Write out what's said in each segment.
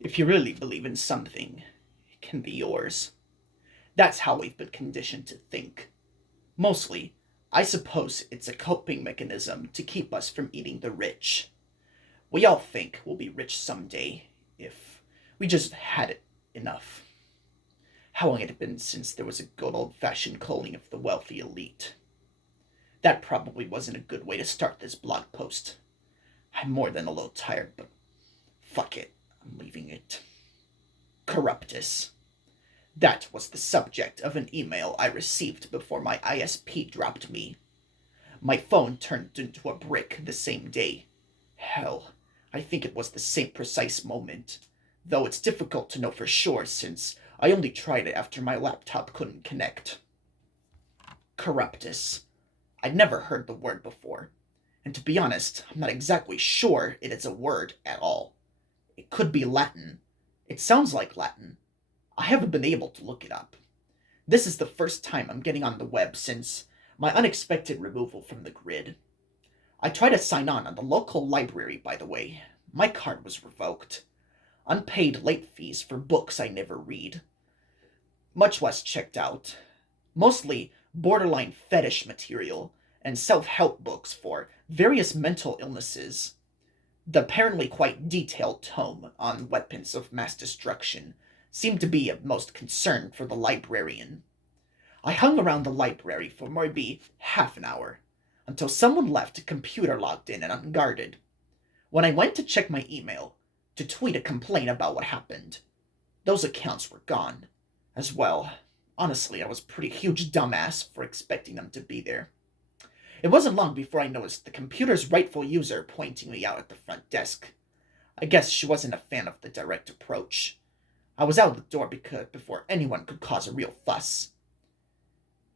If you really believe in something, it can be yours. That's how we've been conditioned to think. Mostly, I suppose it's a coping mechanism to keep us from eating the rich. We all think we'll be rich someday if we just had it enough. How long had it been since there was a good old fashioned cloning of the wealthy elite? That probably wasn't a good way to start this blog post. I'm more than a little tired, but fuck it, I'm leaving it. Corruptus. That was the subject of an email I received before my ISP dropped me. My phone turned into a brick the same day. Hell, I think it was the same precise moment, though it's difficult to know for sure since I only tried it after my laptop couldn't connect. Corruptus. I'd never heard the word before, and to be honest, I'm not exactly sure it is a word at all. It could be Latin. It sounds like Latin. I haven't been able to look it up. This is the first time I'm getting on the web since my unexpected removal from the grid. I tried to sign on the local library, by the way. My card was revoked. Unpaid late fees for books I never read. Much less checked out. Mostly borderline fetish material and self-help books for various mental illnesses. The apparently quite detailed tome on weapons of mass destruction seemed to be of most concern for the librarian. I hung around the library for maybe half an hour, until someone left a computer logged in and unguarded. When I went to check my email, to tweet a complaint about what happened, those accounts were gone. As well, honestly, I was a pretty huge dumbass for expecting them to be there. It wasn't long before I noticed the computer's rightful user pointing me out at the front desk. I guess she wasn't a fan of the direct approach. I was out the door before anyone could cause a real fuss.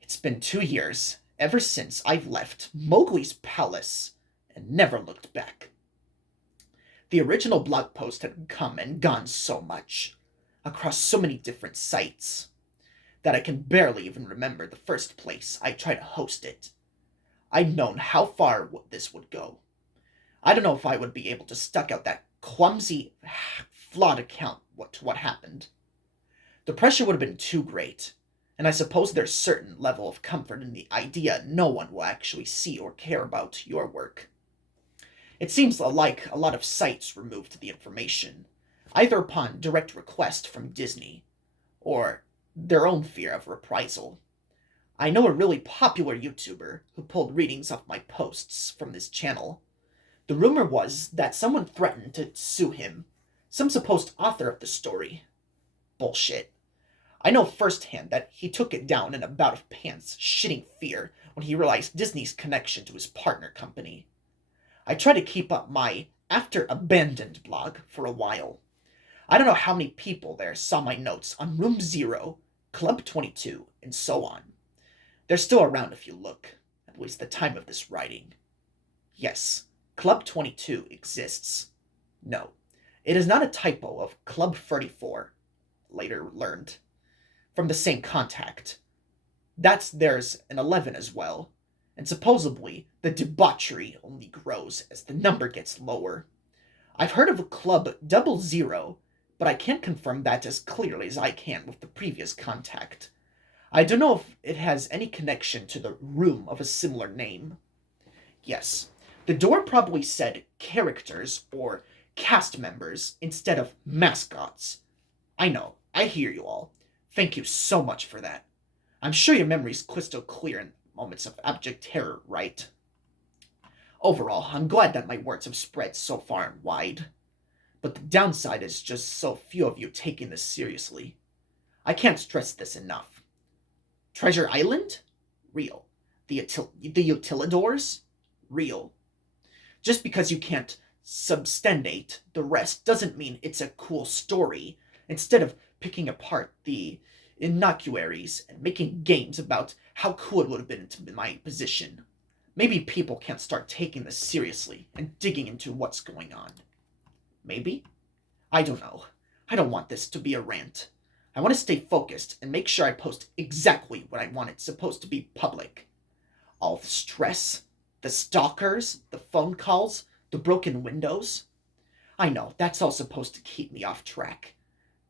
It's been 2 years, ever since I've left Mowgli's palace, and never looked back. The original blog post had come and gone so much, across so many different sites, that I can barely even remember the first place I tried to host it. I'd known how far this would go. I don't know if I would be able to stuck out that clumsy, flawed account to what happened. The pressure would have been too great, and I suppose there's certain level of comfort in the idea no one will actually see or care about your work. It seems like a lot of sites removed the information, either upon direct request from Disney, or their own fear of reprisal. I know a really popular YouTuber who pulled readings off my posts from this channel. The rumor was that someone threatened to sue him, some supposed author of the story. Bullshit. I know firsthand that he took it down in a bout of pants shitting fear when he realized Disney's connection to his partner company. I tried to keep up my After Abandoned blog for a while. I don't know how many people there saw my notes on Room Zero, Club 22, and so on. They're still around if you look, at least the time of this writing. Yes, Club 22 exists. No, it is not a typo of Club 34, later learned, from the same contact. There's an 11 as well, and supposedly the debauchery only grows as the number gets lower. I've heard of a Club 00, but I can't confirm that as clearly as I can with the previous contact. I don't know if it has any connection to the room of a similar name. Yes, the door probably said characters or cast members instead of mascots. I know, I hear you all. Thank you so much for that. I'm sure your memory's crystal clear in moments of abject terror, right? Overall, I'm glad that my words have spread so far and wide. But the downside is just so few of you taking this seriously. I can't stress this enough. Treasure Island? Real. The Utilidors? Real. Just because you can't substantiate the rest doesn't mean it's a cool story. Instead of picking apart the innocuaries and making games about how cool it would have been to my position, maybe people can't start taking this seriously and digging into what's going on. Maybe? I don't know. I don't want this to be a rant. I want to stay focused and make sure I post exactly what I want it supposed to be public. All the stress, the stalkers, the phone calls, the broken windows. I know, that's all supposed to keep me off track.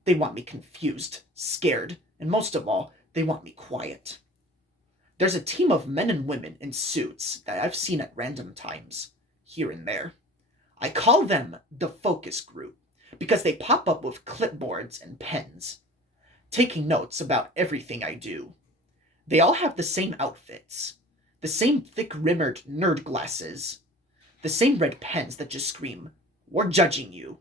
They want me confused, scared, and most of all, they want me quiet. There's a team of men and women in suits that I've seen at random times, here and there. I call them the focus group because they pop up with clipboards and pens, taking notes about everything I do. They all have the same outfits, the same thick-rimmed nerd glasses, the same red pens that just scream, "We're judging you."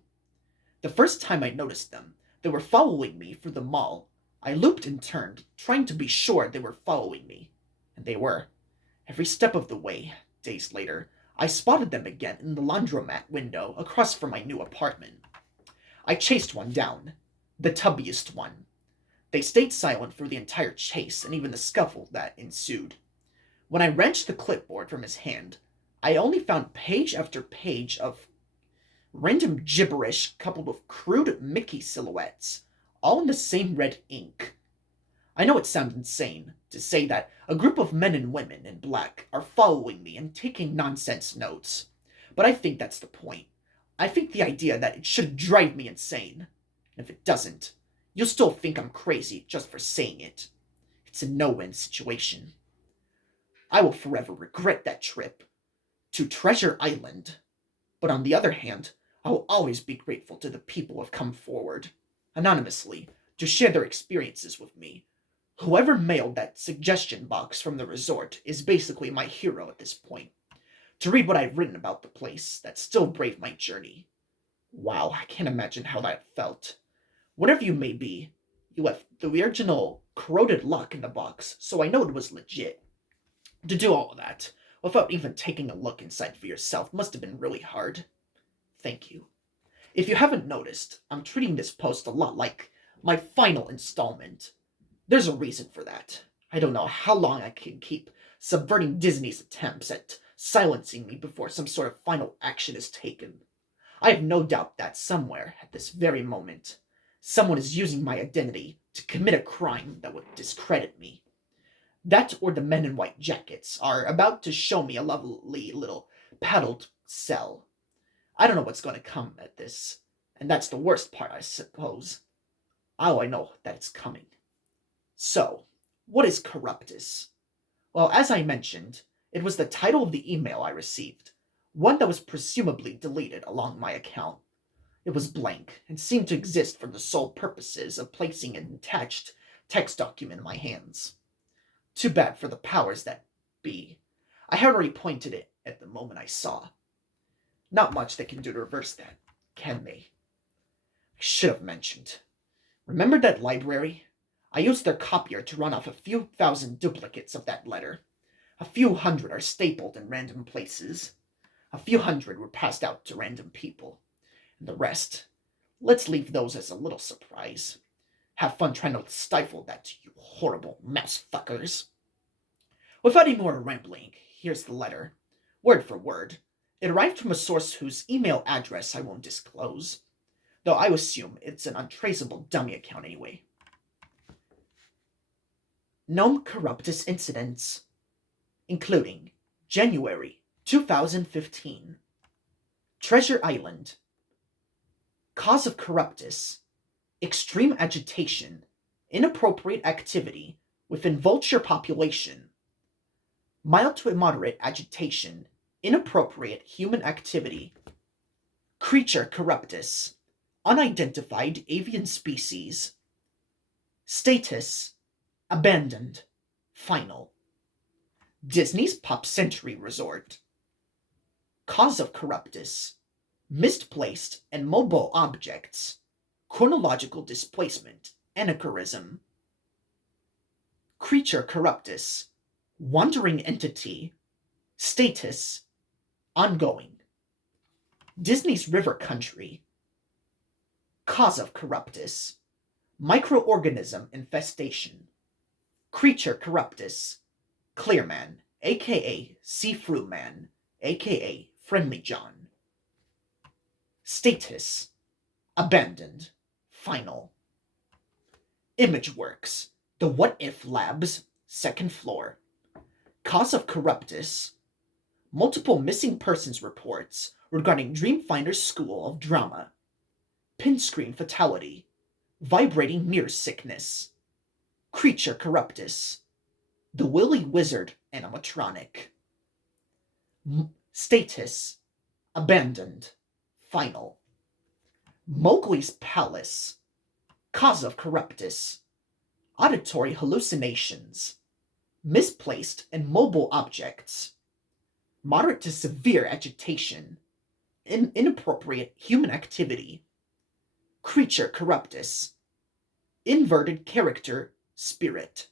The first time I noticed them, they were following me through the mall. I looped and turned, trying to be sure they were following me. And they were. Every step of the way, days later, I spotted them again in the laundromat window across from my new apartment. I chased one down, the tubbiest one. They stayed silent through the entire chase and even the scuffle that ensued. When I wrenched the clipboard from his hand, I only found page after page of random gibberish coupled with crude Mickey silhouettes, all in the same red ink. I know it sounds insane to say that a group of men and women in black are following me and taking nonsense notes, but I think that's the point. I think the idea that it should drive me insane. And if it doesn't, you'll still think I'm crazy just for saying it. It's a no-win situation. I will forever regret that trip to Treasure Island, but on the other hand, I will always be grateful to the people who have come forward, anonymously, to share their experiences with me. Whoever mailed that suggestion box from the resort is basically my hero at this point. To read what I've written about the place that still braved my journey. Wow, I can't imagine how that felt. Whatever you may be, you left the original corroded lock in the box, so I know it was legit. To do all of that, without even taking a look inside for yourself, must have been really hard. Thank you. If you haven't noticed, I'm treating this post a lot like my final installment. There's a reason for that. I don't know how long I can keep subverting Disney's attempts at silencing me before some sort of final action is taken. I have no doubt that somewhere, at this very moment, someone is using my identity to commit a crime that would discredit me. That or the men in white jackets are about to show me a lovely little paddled cell. I don't know what's going to come at this, and that's the worst part, I suppose. All I know that it's coming. So, what is Corruptus? Well, as I mentioned, it was the title of the email I received, one that was presumably deleted along my account. It was blank, and seemed to exist for the sole purposes of placing an attached text document in my hands. Too bad for the powers that be. I had already pointed it at the moment I saw. Not much they can do to reverse that, can they? I should have mentioned. Remember that library? I used their copier to run off a few thousand duplicates of that letter. A few hundred are stapled in random places. A few hundred were passed out to random people. And the rest, let's leave those as a little surprise. Have fun trying to stifle that, you horrible mouse fuckers. Without any more rambling, here's the letter. Word for word. It arrived from a source whose email address I won't disclose, though I assume it's an untraceable dummy account anyway. Gnome Corruptus incidents, including January 2015, Treasure Island, cause of Corruptus, extreme agitation, inappropriate activity within vulture population, mild to moderate agitation, inappropriate human activity, creature Corruptus, unidentified avian species, status, abandoned, final, Disney's Pop Century Resort, cause of Corruptus, misplaced and mobile objects, chronological displacement, anachronism, creature Corruptus, wandering entity, status, ongoing, Disney's River Country, cause of Corruptus, microorganism infestation, creature Corruptus, Clearman, aka See-Through Man, aka Friendly John, status, abandoned, final, Imageworks, the What If Labs, second floor, cause of Corruptus, multiple missing persons reports, regarding Dreamfinder's School of Drama, Pin Screen Fatality, Vibrating Mirror Sickness, Creature Corruptus, The Willy Wizard Animatronic, Status, Abandoned, Final, Mowgli's Palace, Cause of Corruptus, Auditory Hallucinations, Misplaced and Mobile Objects, Moderate to Severe Agitation, Inappropriate Human Activity, Creature Corruptus, Inverted Character Spirit,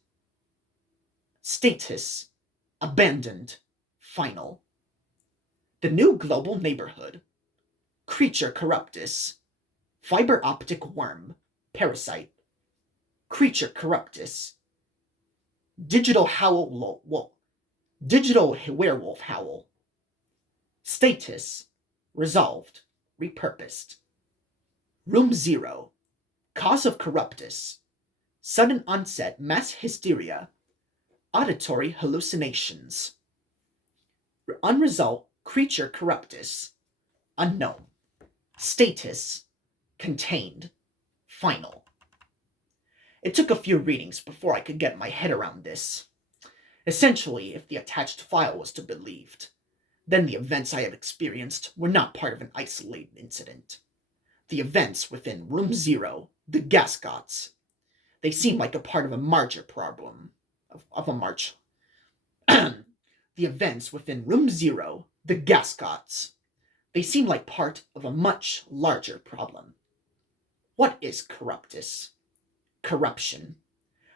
Status, Abandoned, Final, The New Global Neighborhood, Creature Corruptus, Fiber Optic Worm, Parasite, Creature Corruptus, Digital Werewolf Howl, Status, Resolved, Repurposed, Room Zero, Cause of Corruptus, Sudden Onset Mass Hysteria, Auditory Hallucinations, Unresolved Creature Corruptus, Unknown, Status, Contained, Final. It took a few readings before I could get my head around this. Essentially, if the attached file was to be believed, then the events I have experienced were not part of an isolated incident. The events within Room Zero, the Gascots, they seem like a part of a larger problem. The events within Room Zero, the Gascots, they seem like part of a much larger problem. What is Corruptus? Corruption.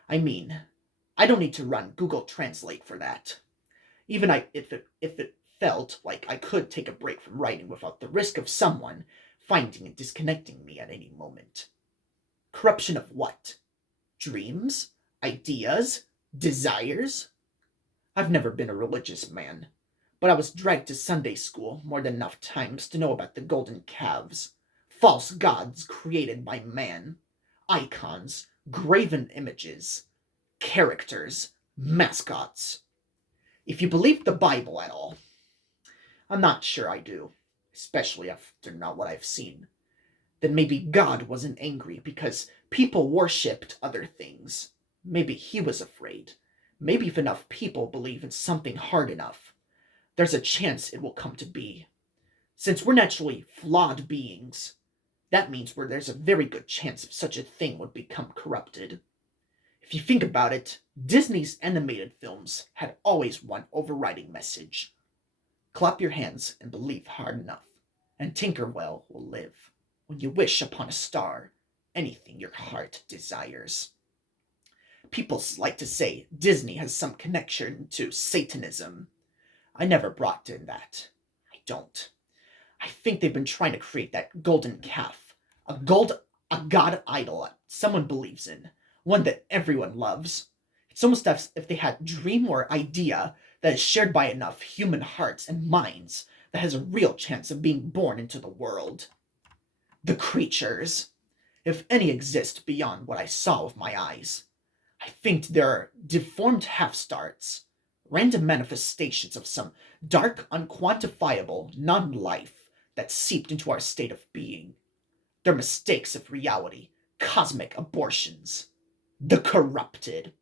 I mean, I don't need to run Google Translate for that. Even if it felt like I could take a break from writing without the risk of someone finding and disconnecting me at any moment. Corruption of what? Dreams? Ideas? Desires? I've never been a religious man, but I was dragged to Sunday school more than enough times to know about the golden calves, false gods created by man, icons, graven images, characters, mascots. If you believe the Bible at all, I'm not sure I do, especially after not what I've seen, then maybe God wasn't angry because people worshipped other things. Maybe he was afraid. Maybe if enough people believe in something hard enough, there's a chance it will come to be. Since we're naturally flawed beings, that means there's a very good chance if such a thing would become corrupted. If you think about it, Disney's animated films had always one overriding message. Clap your hands and believe hard enough, and Tinkerbell will live. When you wish upon a star, anything your heart desires. People like to say Disney has some connection to Satanism. I never brought in that. I don't. I think they've been trying to create that golden calf, a god idol someone believes in, one that everyone loves. It's almost as if they had a dream or idea that is shared by enough human hearts and minds that has a real chance of being born into the world. The creatures, if any exist beyond what I saw with my eyes, I think they're deformed half-starts, random manifestations of some dark, unquantifiable non-life that seeped into our state of being. They're mistakes of reality, cosmic abortions. The corrupted.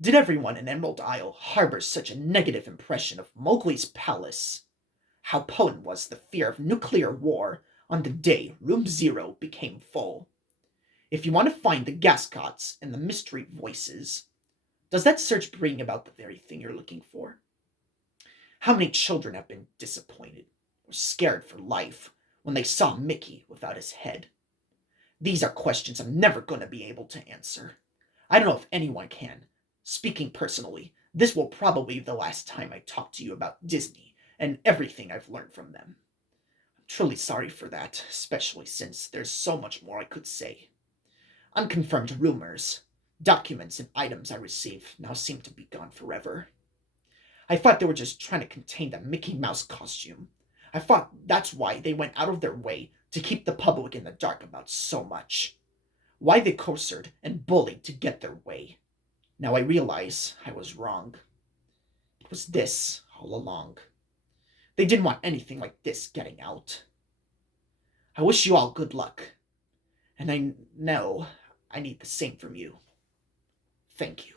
Did everyone in Emerald Isle harbor such a negative impression of Mowgli's palace? How potent was the fear of nuclear war on the day Room Zero became full? If you want to find the Gascots and the mystery voices, does that search bring about the very thing you're looking for? How many children have been disappointed or scared for life when they saw Mickey without his head? These are questions I'm never going to be able to answer. I don't know if anyone can. Speaking personally, this will probably be the last time I talk to you about Disney and everything I've learned from them. I'm truly sorry for that, especially since there's so much more I could say. Unconfirmed rumors, documents, and items I received now seem to be gone forever. I thought they were just trying to contain that Mickey Mouse costume. I thought that's why they went out of their way to keep the public in the dark about so much. Why they coerced and bullied to get their way. Now I realize I was wrong. It was this all along. They didn't want anything like this getting out. I wish you all good luck, and I know I need the same from you. Thank you.